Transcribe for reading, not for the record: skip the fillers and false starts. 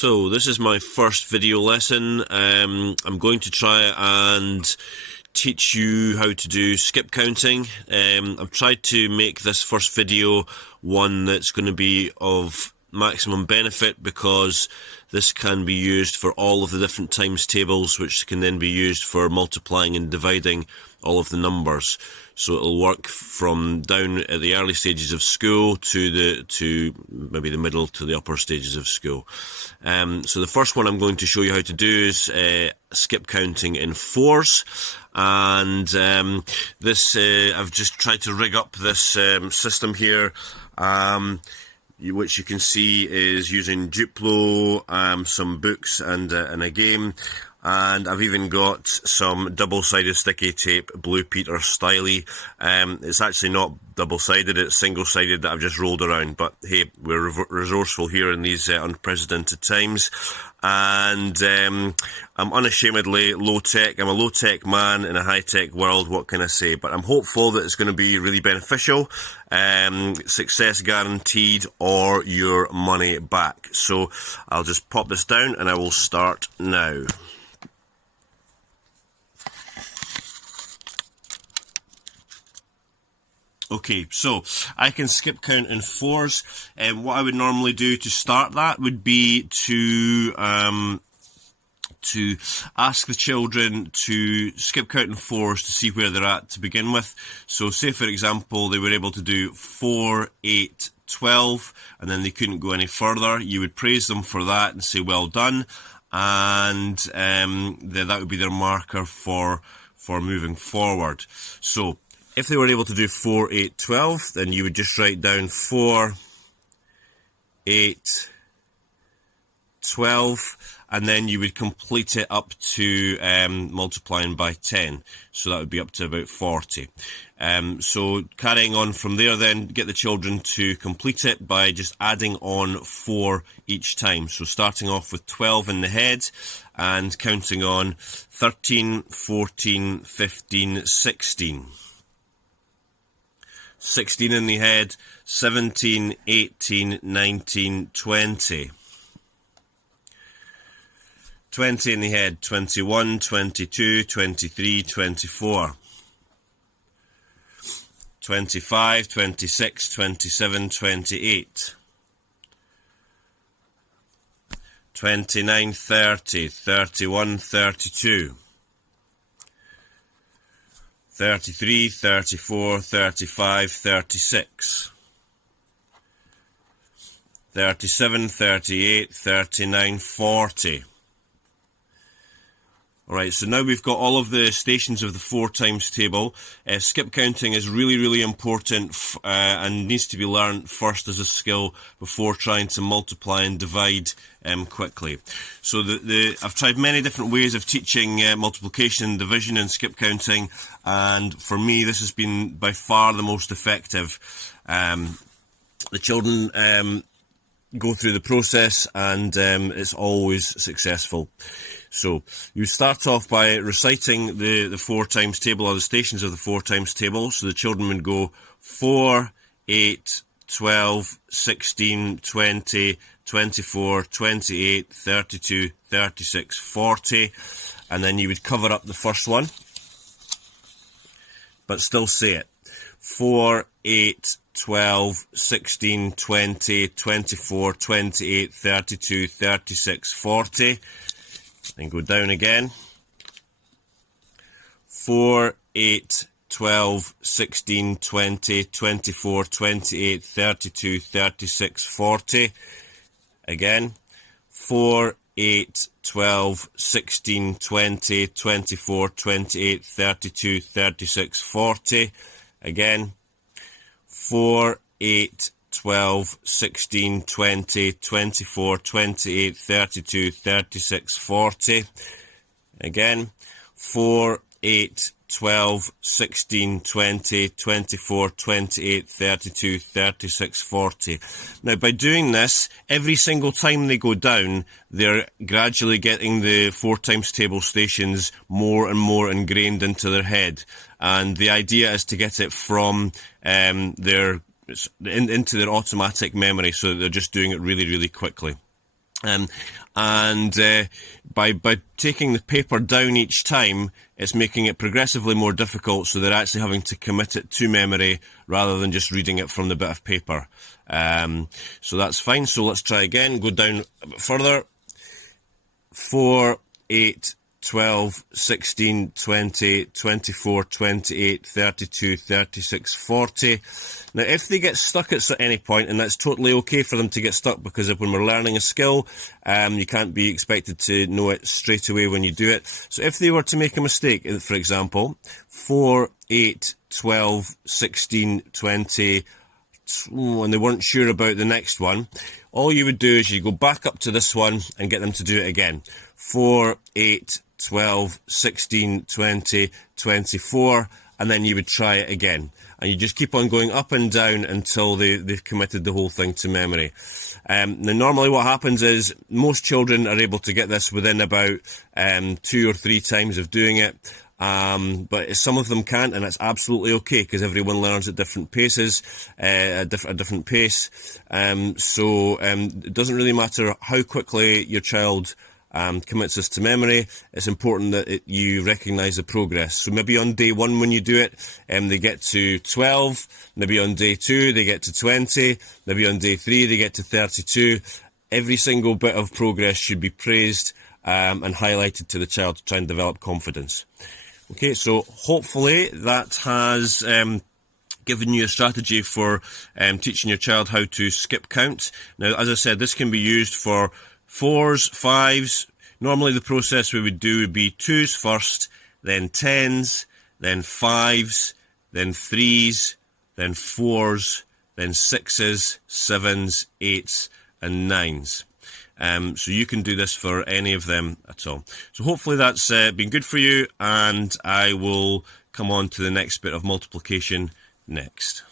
So this is my first video lesson. I'm going to try and teach you how to do skip counting. I've tried to make this first video one that's going to be of maximum benefit, because this can be used for all of the different times tables, which can then be used for multiplying and dividing all of the numbers. So it'll work from down at the early stages of school to maybe the middle to the upper stages of school. So the first one I'm going to show you how to do is skip counting in fours. And this I've just tried to rig up this system here, which you can see is using Duplo, some books and a game. And I've even got some double-sided sticky tape, Blue Peter Styly. It's actually not double-sided, it's single-sided that I've just rolled around. But hey, we're resourceful here in these unprecedented times. And I'm unashamedly low-tech. I'm a low-tech man in a high-tech world, what can I say? But I'm hopeful that it's going to be really beneficial. Success guaranteed, or your money back. So I'll just pop this down and I will start now. Okay, so I can skip count in fours, and what I would normally do to start that would be to ask the children to skip count in fours to see where they're at to begin with. So say, for example, they were able to do 4, 8, 12, and then they couldn't go any further. You would praise them for that and say, well done, and then that would be their marker for moving forward. So if they were able to do 4, 8, 12, then you would just write down 4, 8, 12, and then you would complete it up to multiplying by 10. So that would be up to about 40. So carrying on from there, then get the children to complete it by just adding on 4 each time. So starting off with 12 in the head and counting on 13, 14, 15, 16. 16 in the head, 17, 18, 19, 20. 20 in the head, 21, 22, 23, 24. 25, 26, 27, 28. 29, 30, 31, 32. 33, 34, 35, 36. 37, 38, 39, 40. Alright, so now we've got all of the stations of the 4 times table. Skip counting is really, really important and needs to be learned first as a skill before trying to multiply and divide quickly. So I've tried many different ways of teaching multiplication, division and skip counting, and for me this has been by far the most effective. The children go through the process and it's always successful. So you start off by reciting the 4 times table, or the stations of the 4 times table. So the children would go 4, 8, 12, 16, 20, 24, 28, 32, 36, 40. And then you would cover up the first one, but still say it. 4, 8, 12, 16, 20, 24, 28, 32, 36, 40. Then go down again. 4, 8, 12, 16, 20, 24, 28, 32, 36, 40. Again. 4, 8, 12, 16, 20, 24, 28, 32, 36, 40. Again. 4, 8, 12, 16, 20, 24, 28, 32, 36, 40. Again. 4, 8, 12, 16, 20, 24, 28, 32, 36, 40. Now, by doing this, every single time they go down, they're gradually getting the 4 times table stations more and more ingrained into their head. And the idea is to get it from into their automatic memory, so that they're just doing it really, really quickly. By taking the paper down each time, it's making it progressively more difficult, so they're actually having to commit it to memory rather than just reading it from the bit of paper. So that's fine. So let's try again, go down a bit further. 4, 8, 12, 16, 20, 24, 28, 32, 36, 40. Now, if they get stuck at any point, and that's totally okay for them to get stuck, because when we're learning a skill, you can't be expected to know it straight away when you do it. So if they were to make a mistake, for example, 4, 8, 12, 16, 20, and they weren't sure about the next one, all you would do is you go back up to this one and get them to do it again. 4, 8, 12, 16, 20, 24, and then you would try it again. And you just keep on going up and down until they've committed the whole thing to memory. Now, normally what happens is most children are able to get this within about 2 or 3 times of doing it. But some of them can't, and that's absolutely okay, because everyone learns at different paces, a different pace. So it doesn't really matter how quickly your child commits this to memory. It's important that you recognise the progress. So maybe on day 1 when you do it, they get to 12. Maybe on day 2 they get to 20. Maybe on day 3 they get to 32. Every single bit of progress should be praised and highlighted to the child to try and develop confidence. Okay, so hopefully that has given you a strategy for teaching your child how to skip count. Now, as I said, this can be used for 4s, 5s. Normally the process we would do would be 2s first, then 10s, then 5s, then 3s, then 4s, then 6s, 7s, 8s, and 9s. So you can do this for any of them at all. So hopefully that's been good for you, and I will come on to the next bit of multiplication next.